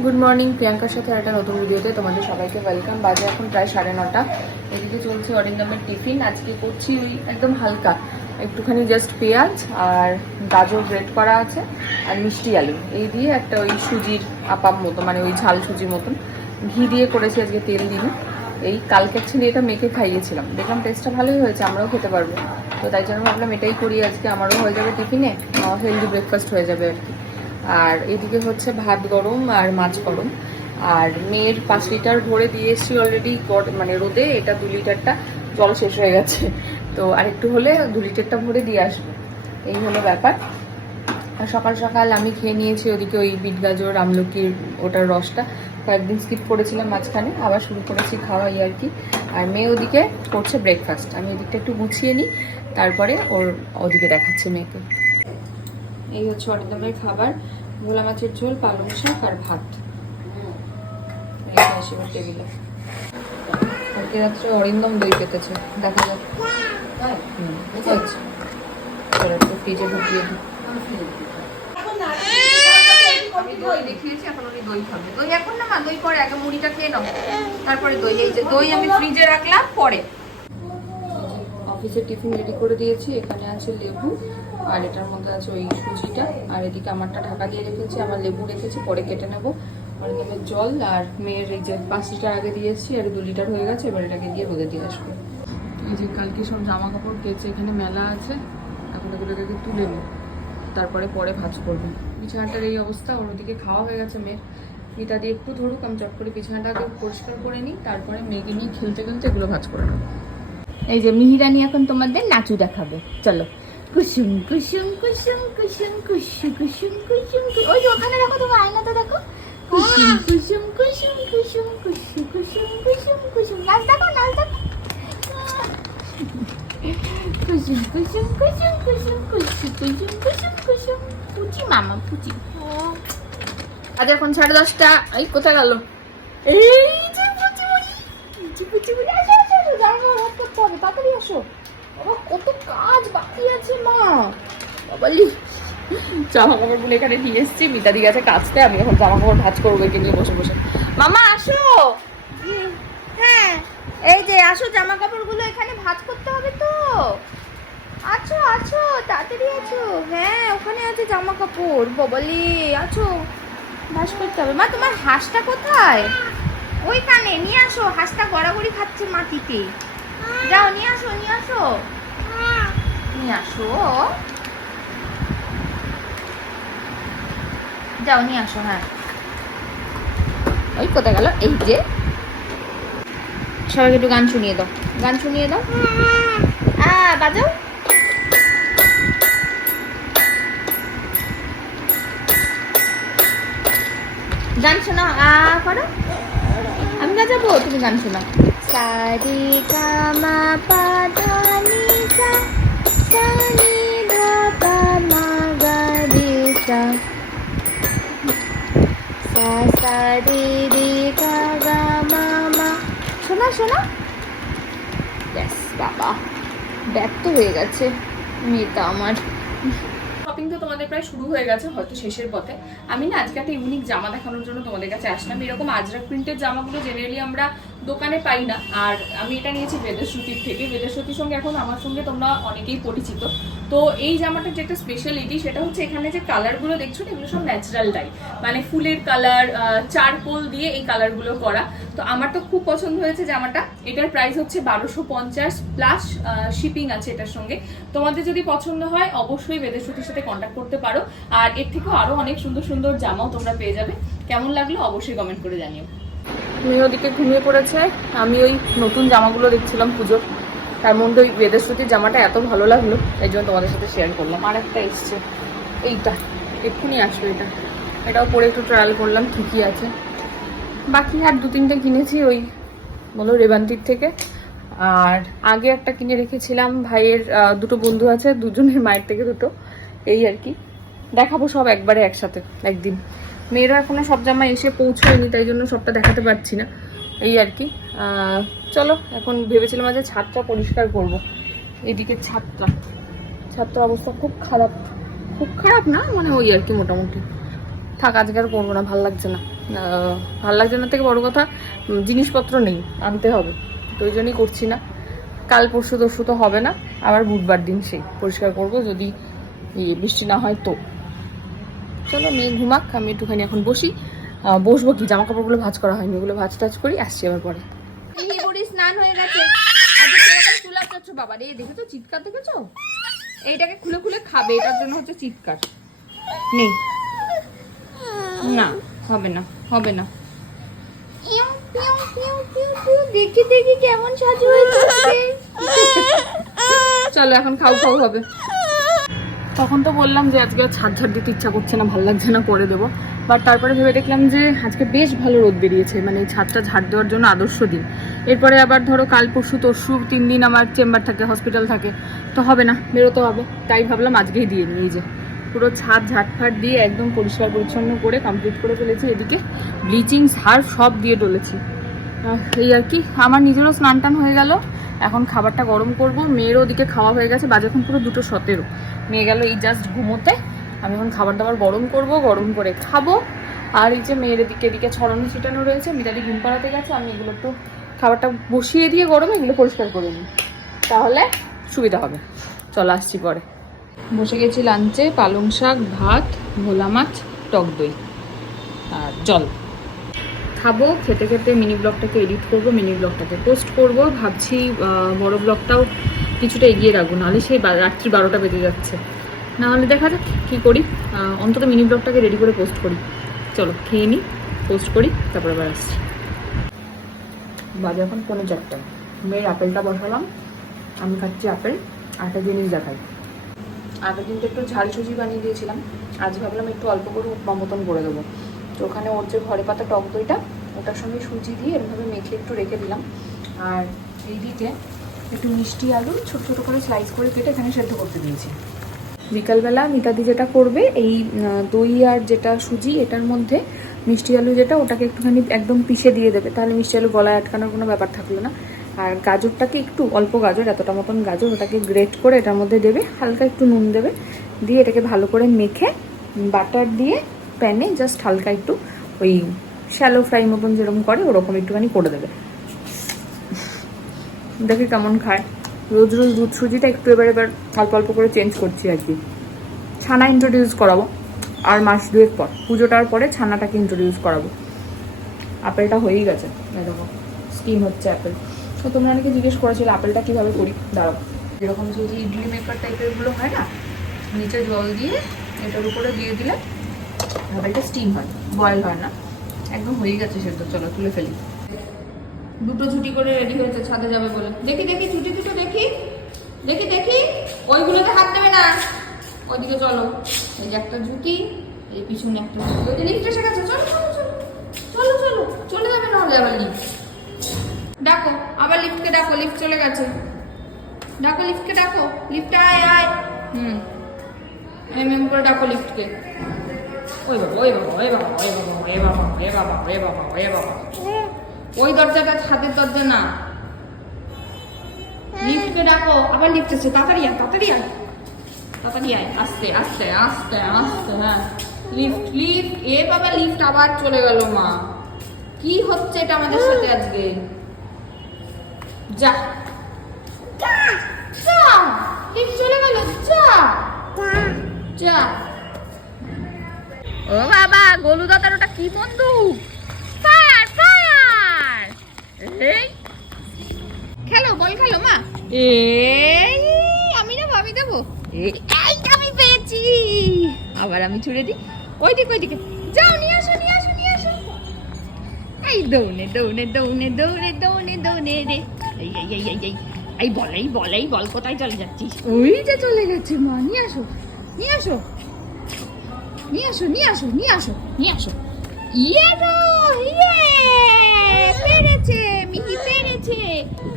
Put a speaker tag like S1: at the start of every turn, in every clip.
S1: Good morning প্রিয়াঙ্কার সাথে একটা নতুন ভিডিওতে তোমাদের সবাইকে ওয়েলকাম বাজে এখন প্রায় সাড়ে নটা। এদিকে চলছে অরিন্দমের টিফিন আজকে করছি ওই একদম হালকা। একটুখানি জাস্ট পেঁয়াজ আর গাজর গ্রেট করা আছে আর মিষ্টি আলু। এই দিয়ে একটা ওই সুজির আপাম মতো মানে ওই ঝাল সুজির মতন ঘি দিয়ে করেছি আজকে তেল দিন এই কালকে ছেলে এটা মেখে খাইয়েছিলাম। দেখলাম টেস্টটা ভালোই হয়েছে, আমরাও খেতে পারব। তো তাই জন্য ভাবলাম এটাই করি আজকে। আমারও হয়ে যাবে টিফিনে হেলদি ব্রেকফাস্ট হয়ে যাবে আর কি। আর এদিকে হচ্ছে ভাত গরম আর মাছ গরম। আর মেয়ের পাঁচ লিটার ভরে দিয়ে এসেছি অলরেডি মানে রোদে, এটা দু লিটারটা, জল শেষ হয়ে গেছে। তো আর একটু হলে দু লিটারটা ভরে দিয়ে আসব। এই হলো ব্যাপার। আর সকাল সকাল আমি খেয়ে নিয়েছি ওদিকে ওই বিট গাজর আমলকির ওটার রসটা। কয়েকদিন স্কিপ করেছিলাম মাঝখানে, আবার শুরু করেছি খাওয়াই আর কি। আর মেয়ে ওদিকে করছে ব্রেকফাস্ট আমি ওদিকটা একটু গুছিয়ে নিই, তারপরে ওর ওদিকে দেখাচ্ছে মেয়েকে। এই হচ্ছে অরিন্দমের খাবার। ভোলা মাছের ঝোল পালং শাক আর ভাত। এবার টেবিলে কালকে রাত্রে অরিন্দম দই পেতেছে দেখা যাক। ফ্রিজে ঢুকিয়ে দিই। দই দেখিয়েছি এখন উনি দই খাবে। দই এখন না মা দই পরে আগে মুড়িটা খেয়ে নাও। তারপরে দই। এই যে দই আমি ফ্রিজে রাখলাম পরে। অফিসে টিফিন রেডি করে দিয়েছি। এখানে আছে লেবু আর এটার মধ্যে আছে ওই সুজিটা। আর এদিকে আমারটা ঢাকা দিয়ে রেখেছি, আমার লেবু রেখেছি, পরে কেটে নেব। অরিন্দমের জল আর মেয়ের এই যে পাঁচ লিটার আগে দিয়েছি আর দু লিটার হয়ে গেছে, এবার এটাকে দিয়ে রোদে দিয়ে আসব। এই যে কালকে সব জামা কাপড় কেচে এখানে মেলা আছে, এখন এগুলোকে তুলে নিই তারপরে পরে ভাজ করব। বিছানাটার এই অবস্থা, ওর ওদিকে খাওয়া হয়ে গেছে মেয়ের। মিতা দিয়ে একটু ধরুক, আমি চট করে বিছানাটা আগে পরিষ্কার করে নিই, তারপরে মেয়েকে নিয়ে খেলতে খেলতে এগুলো ভাজ করে নেব।
S2: এই যে মিহিরানি এখন তোমাদের নাচু দেখাবে। চলো। কুসুম কুসুম কুসুম কুসুম কুসু কুসুম কুসুম ওই যে ওখানে দেখো তোমার আয়নাতে দেখো কুসুম কুসুম কুসুম কুসুম কুসু কুসুম কুসুম কুসুম নাচ দেখো নাচ দেখো কুসুম কুসুম কুসুম কুসুম কুসু কুসুম কুসুম কুসুম পুচি মামা পুচি
S1: আজ এখন সাড়ে দশটা এই কোথায় গেল
S2: এই যে পুচি পুচি পুচি আসো আসো আসো জামা করতে হবে তাড়াতাড়ি আসো বাবা, কত কাজ বাকি আছে মা।
S1: বাবালি জামা কাপড়গুলো এখানে নিয়ে এসেছি মিতা দিয়ে গেছে কাচতে, আমি এখন জামা কাপড় ভাজ করব, একে বসে বসে। মামা, আসো।
S2: হ্যাঁ এই যে, আসো জামা কাপড়গুলো এখানে ভাঁজ করতে হবে তো। আছো আছো, তাড়াতাড়ি আছো। হ্যাঁ ওখানে আছে জামা কাপড় ববলি আছো। ভাঁজ করতে হবে। মা, তোমার হাঁসটা কোথায়? ওইখানে, নিয়ে আসো, হাঁসটা গড়াগড়ি খাচ্ছে মাটিতে। যাও, নিয়ে আসো নিয়ে আসো। নিয়ে আসো। যাও, নিয়ে আসো হ্যাঁ। ওই কোথায় গেল? এই যে। সবাইকে একটু গান শুনিয়ে দাও। গান শুনিয়ে দাও। আ, বাজাও। গান শোনাও। আ, করো। আমি বাজাবো, তুমি গান শোনাও। সারি গামা পা ধা নি সা সা ধা পা মা গা রে সা রে রে মা শোনা। শোনা ব্যাস ব্যর্থ হয়ে গেছে মেয়েটা আমার।
S1: তোমাদের প্রায় শুরু হয়ে গেছে, হয়তো শেষের পথে। আমি না আজকে একটা ইউনিক জামা দেখানোর জন্য তোমাদের কাছে আসলাম। এরকম আজরাক প্রিন্টের জামাগুলো জেনারেলি আমরা দোকানে পাই না। আর আমি এটা নিয়েছি বেদেশ্রুতির থেকে। বেদেশ্রুতির সঙ্গে এখন আমার সঙ্গে তোমরা অনেকেই পরিচিত। তো এই জামাটার যে একটা স্পেশালিটি সেটা হচ্ছে এখানে যে কালারগুলো দেখছ এগুলো সব ন্যাচারাল ডাই মানে ফুলের কালার চারকোল দিয়ে এই কালারগুলো করা। তো আমার তো খুব পছন্দ হয়েছে জামাটা। এটার প্রাইস হচ্ছে বারোশো পঞ্চাশ প্লাস শিপিং আছে এটার সঙ্গে। তোমাদের যদি পছন্দ হয়, অবশ্যই বেদেশ্রুতির সাথে কন্ট্যাক্ট করতে পারো। আর এর থেকেও আরও অনেক সুন্দর সুন্দর জামাও তোমরা পেয়ে যাবে। কেমন লাগল অবশ্যই কমেন্ট করে জানিও। তুমি ওদিকে ঘুমিয়ে পড়েছে। আমি ওই নতুন জামাগুলো দেখছিলাম পুজোর। তার মধ্যে ওই বেদেশ্রুতির জামাটা এত ভালো লাগল এই জন্য তোমাদের সাথে শেয়ার করলাম। আর একটা এসছে। এইটা, এক্ষুনি আসবে এটা। এটাও পরে একটু ট্রায়াল করলাম ঠিকই আছে। বাকি আর দু তিনটে কিনেছি ওই বলো রেবান্তির থেকে। আর আগে একটা কিনে রেখেছিলাম, ভাইয়ের দুটো বন্ধু আছে, দুজনের মায়ের থেকে দুটো। এই আর কি। দেখাবো সব একবারে একসাথে, একদিন। মেয়েরও এখনও সব জামা এসে পৌঁছয়নি, তাই জন্য সবটা দেখাতে পারছি না। এই আর কি। চলো, এখন ভেবেছিলাম আজ ছাদটা পরিষ্কার করব। এদিকে ছাদটা ছাদটার অবস্থা খুব খারাপ। খুব খারাপ না? মানে ওই আর কি মোটামুটি। থাক, আজকে আর করব না, ভালো লাগছে না। ভালো লাগছে না থেকে বড় কথা জিনিসপত্র নেই, আনতে হবে। তো ওই জন্যই করছি না। কাল পরশু তরশু তো হবে না, আবার বুধবার দিন সেই, পরিষ্কার করব যদি বৃষ্টি না হয় তো। চলো, মেয়ে ঘুমাক, আমি একটুখানি এখন বসি। বসবো কি জামা কাপড়গুলো ভাজ করা হয়নি, ওগুলো ভাঁজ টাজ করি, আসছি আবার পরে।
S2: স্নান হয়ে গেছে। দেখেছ, চিৎকার দেখেছ? এইটাকে খুলে খুলে খাবে, এটার জন্য হচ্ছে চিৎকার।
S1: নেই। না। হবে না হবে না।
S2: দেখি দেখি কেমন সাজু হয়েছে
S1: চলো এখন খাও খাও হবে। তখন তো বললাম যে আজকে ছাড় ঝাড় দিতে ইচ্ছা করছে না ভালো লাগছে না পরে দেবো। বাট তারপরে ভেবে দেখলাম যে আজকে বেশ ভালো রোদ বেরিয়েছে মানে এই ছাদটা ঝাড় দেওয়ার জন্য আদর্শ দিন। এরপরে আবার ধরো কাল পরশু তরশু তিন দিন আমার চেম্বার থাকে হসপিটাল থাকে তো হবে না বেরোতে হবে। তাই ভাবলাম আজকেই দিয়ে নিয়ে যে। পুরো ছাদ ঝাড়ফাট দিয়ে একদম পরিষ্কার পরিচ্ছন্ন করে কমপ্লিট করে ফেলেছি। এদিকে ব্লিচিং সার সব দিয়ে ডলেছি। এই আর কি। আমার নিজেরও স্নান টান হয়ে গেল। এখন খাবারটা গরম করব। মেয়েরও ওদিকে খাওয়া হয়ে গেছে। বাজে এখন পুরো দুটো সতেরো। মেয়ে গেল এই জাস্ট ঘুমোতে। আমি এখন খাবার দাবার গরম করব, গরম করে খাব। আর এই যে মেয়ের এদিকে এদিকে ছড়ানো ছিটানো রয়েছে। মিতালি ঘুম পাড়াতে গেছে। আমি এগুলো একটু খাবারটা বসিয়ে দিয়ে গরমে এগুলো পরিষ্কার করে নিই। তাহলে সুবিধা হবে। চলো আসছি পরে। বসে গেছি লাঞ্চে, পালং শাক, ভাত, ভোলা মাছ, টক দই। আর জল খাব, খেতে খেতে মিনি ব্লগটাকে এডিট করব মিনি ব্লগটাকে পোস্ট করব। ভাবছি বড় ব্লগটাও কিছুটা এগিয়ে রাখব, নাহলে সেই রাত্রি বারোটা বেজে যাচ্ছে। নাহলে দেখা যাক কী করি। অন্তত মিনি ব্লগটাকে রেডি করে পোস্ট করি। চলো, খেয়ে নিই পোস্ট করি, তারপরে আবার আসছি। বাজে এখন পনেরো চারটা। মেয়ের আপেলটা বসালাম। আমি খাচ্ছি আপেল আরেকটা জিনিস দেখাই। আগের দিন তো একটু ঝাল সুজি বানিয়ে দিয়েছিলাম। আজ ভাবলাম একটু অল্প করে উপমা মতন করে দেবো। তো ওখানে ওর যে ঘরে পাতা টক দইটা, ওটার সঙ্গে সুজি দিয়ে এরভাবে মেখে একটু রেখে দিলাম। আর এই দিকে একটু মিষ্টি আলু ছোট ছোট করে স্লাইস করে কেটে এখানে সেদ্ধ করতে দিয়েছি। বিকালবেলা মিতাদি যেটা করবে, এই দই আর যেটা সুজি, এটার মধ্যে মিষ্টি আলু যেটা, ওটাকে একটুখানি একদম পিষে দিয়ে দেবে। তাহলে মিষ্টি আলু গলায় আটকানোর কোনো ব্যাপার থাকল না। আর গাজরটাকে একটু অল্প গাজর, এতটা মতন গাজর, ওটাকে গ্রেট করে এটার মধ্যে দেবে, হালকা একটু নুন দেবে, দিয়ে এটাকে ভালো করে মেখে বাটার দিয়ে প্যানে জাস্ট হালকা একটু ওই শ্যালো ফ্রাই মতন যেরকম করে, ওরকম একটুখানি করে দেবে। দেখি কেমন খায়। রোজ রোজ দুধ সুজিটা একটু এবার এবার অল্প অল্প করে চেঞ্জ করছি আর কি। ছানা ইন্ট্রোডিউস করাবো, আর মাস দুয়েক পর। পুজোটার পরে ছানাটাকে ইন্ট্রোডিউস করাবো। আপেলটা হয়েই গেছে। দেখো স্কিম হচ্ছে আপেল। তো তোমরা অনেকে জিজ্ঞেস করেছিলে আপেলটা কীভাবে করি? দাঁড়াও। যেরকম যে ইডলি মেকার টাইপেরগুলো হয় না, নিচে জল দিয়ে এটার উপরে দিয়ে দিলে আপেলটা স্টিম হয় বয়েল হয় না। একদম হয়ে গেছে সেদ্ধ, চলো তুলে ফেলি।
S2: দুটো ছুটি করে রেডি হয়েছে, ছাদে যাবে বলে। দেখি দেখি ছুটি দুটো দেখি। দেখি দেখি, ওইগুলোতে হাত দেবে না। ওইদিকে চলো। এই যে একটা জুতি এই পিছনে একটা জুতি ওই এসে গেছে, চলো চলো চলো। চলো চলো, চলে যাবে না হলে আবার ডাকো, আবার লিফটকে ডাকো লিফট চলে গেছে। ডাকো লিফটকে ডাকো লিফট আয় আয়। হুম। এম এম করে ডাকো লিফটকে ওই বাবা ওই বাবা ওই বাবা ওই বাবা ওই বাবা ওই বাবা ওই বাবা ওই বাবা। ওই দরজাটা ছাদের দরজা না। লিফটকে ডাকো, আবার লিফট আছে তাড়াতাড়ি আয় তাড়াতাড়ি আয়। তাড়াতাড়ি আয়, আস্তে আস্তে আস্তে আস্তে হ্যাঁ। লিফট লিফট এ বাবা লিফট আবার চলে গেল মা। কি হচ্ছে এটা আমাদের সাথে আজকে? যা। যা। লিফট চলে গেল যা। যা। ও বাবা গোলু দাদার ওটা কি বন্দুক ফায়ার ফায়ার! এই। খেলো বল খেলো মা। এই আমি নেব আমি দেবো। এই আমি পেয়েছি। আবার আমি ছুড়ে দিই। ওই দিকে ওই দিকে যাও নিয়ে আসো নিয়ে আসো নিয়ে আসো। এই দৌড়ে দৌড়ে দৌড়ে দৌড়ে দৌড়ে দৌড়ে রে। এই এই এই এই এই এই বল কোথায় চলে যাচ্ছিস? ওই যে চলে গেছে মা, নিয়ে আসো নিয়ে আসো নিয়ে আসো নিয়ে আসো নিয়ে আসো নিয়ে আসো। ইয়ে গো ইয়ে পেরেছে, মিহি পেরেছে।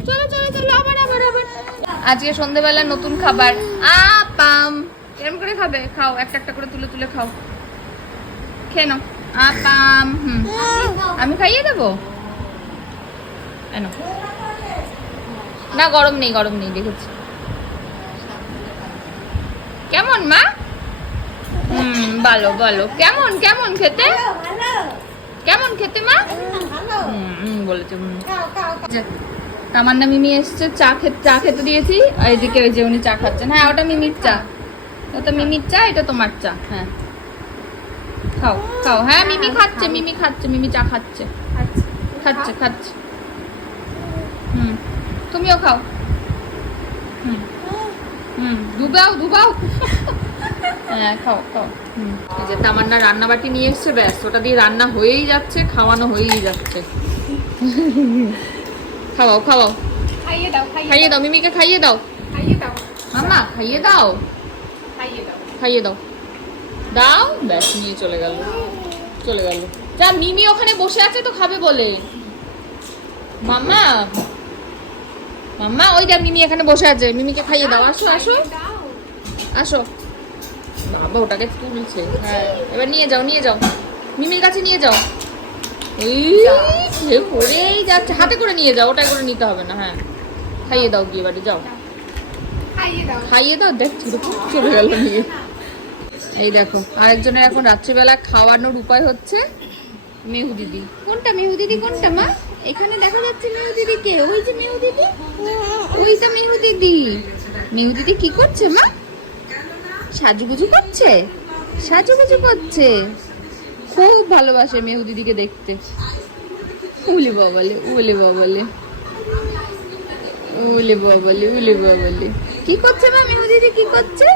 S2: চলো চলো চলো, আবার আবার আবার। আজকে সন্ধেবেলা নতুন খাবার। আপাম। এরকম করে খাবে? খাও, একটা একটা করে তুলে তুলে খাও। খেয়ে নাও। আপাম, হুম। আমি খাইয়ে দেবো? এনো না গরম নেই গরম নেই দেখেছি। কেমন মা? হুম ভালো ভালো। কেমন কেমন খেতে? কেমন
S1: খেতে মা? হুম, বলেছে। যে, তামান্না মিমি এসছে চা খেতে চা খেতে দিয়েছি আর এদিকে ওই যে উনি চা খাচ্ছেন। হ্যাঁ ওটা মিমির চা। ওটা মিমির চা এটা তোমার চা হ্যাঁ। খাও খাও। হ্যাঁ মিমি খাচ্ছে মিমি খাচ্ছে মিমি চা খাচ্ছে। খাচ্ছে খাচ্ছে। হুম তুমিও খাও। হুম। ডুবাও ডুবাও হ্যাঁ খাও খাও। হুম। এই যে তামান্না রান্নাবাটি নিয়ে এসছে ব্যাস ওটা দিয়ে রান্না হয়েই যাচ্ছে খাওয়ানো হয়েই যাচ্ছে। খাওয়াও খাওয়াও।
S2: খাইয়ে দাও
S1: খাইয়ে দাও। মিমিকে খাইয়ে দাও।
S2: খাইয়ে দাও।
S1: মামা খাইয়ে দাও।
S2: খাইয়ে দাও।
S1: খাইয়ে দাও। দাও ব্যাস নিয়ে চলে গেল। চলে গেল। যা মিমি ওখানে বসে আছে তো খাবে বলে। মাম্মা মাম্মা ওই দেখ মিমি এখানে বসে আছে। মিমিকে খাইয়ে দাও। আসো আসো। আসো। বাবা ওটাকে তুলছে। হ্যাঁ এবার নিয়ে যাও নিয়ে যাও। মিমির কাছে নিয়ে যাও। সে করেই যাচ্ছে। হাতে করে নিয়ে যাও ওটাই করে নিতে হবে না হ্যাঁ। খাইয়ে দাও গিয়ে বাড়ি যাও।
S2: খাইয়ে দাও
S1: দেখ চুরো চলে গেল নিয়ে। এই দেখো আরেকজনের এখন রাত্রিবেলা খাওয়ানোর উপায় হচ্ছে মেহু দিদি। কোনটা? মেহু দিদি কোনটা মা? এখানে দেখা যাচ্ছে মেহু দিদিকে ওই যে মেহু দিদি? ওইটা মেহু দিদি। মেহু দিদি কি করছে, মা? সাজুগুজু করছে? সাজুগুজু করছে। খুব ভালোবাসে মেহু দিদিকে দেখতে। উলি বাবালে উলি বাবালে। উলি বাবালে উলি বাবালে। কি করছে, মা? মেহু দিদি কি করছে?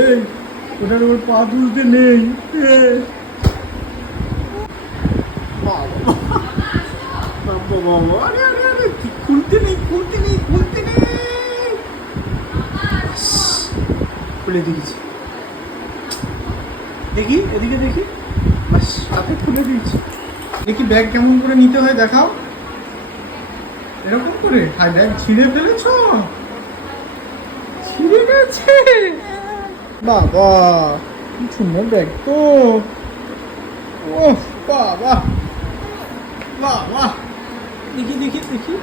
S3: এই, ওটার উপর পা তুলতে নেই এ। বাবা বাবা, আরে খুলতে নেই খুলতে নেই খুলে দিয়েছি। দেখি, এদিকে দেখি। বাস সাথে খুলে দিয়েছি। দেখি ব্যাগ কেমন করে নিতে হয়, দেখাও। এরকম করে? হাই ব্যাগ ছিঁড়ে ফেলেছ? ছিঁড়ে গেছে। বাবা, কি সুন্দর ব্যাগ তো। ও বাবা। বাবা। দেখি দেখি দেখি।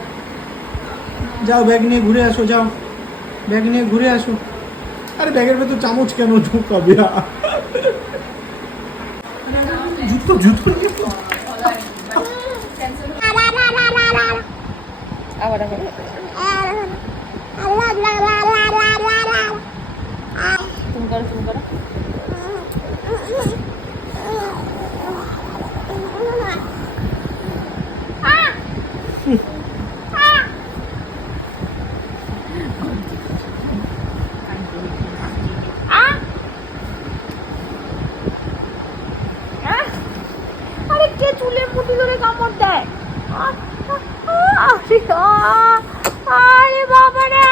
S3: যাও ব্যাগ নিয়ে ঘুরে আসো, যাও। ব্যাগ নিয়ে ঘুরে আসো। আরে ব্যাগের ভেতর চামচ কেন ঢুকাবে? জুতো
S1: আবার আবার তুমি করো তুমি করো আরে কে চুলের মুঠি ধরে কামড় দেয়। আরে বাবা রে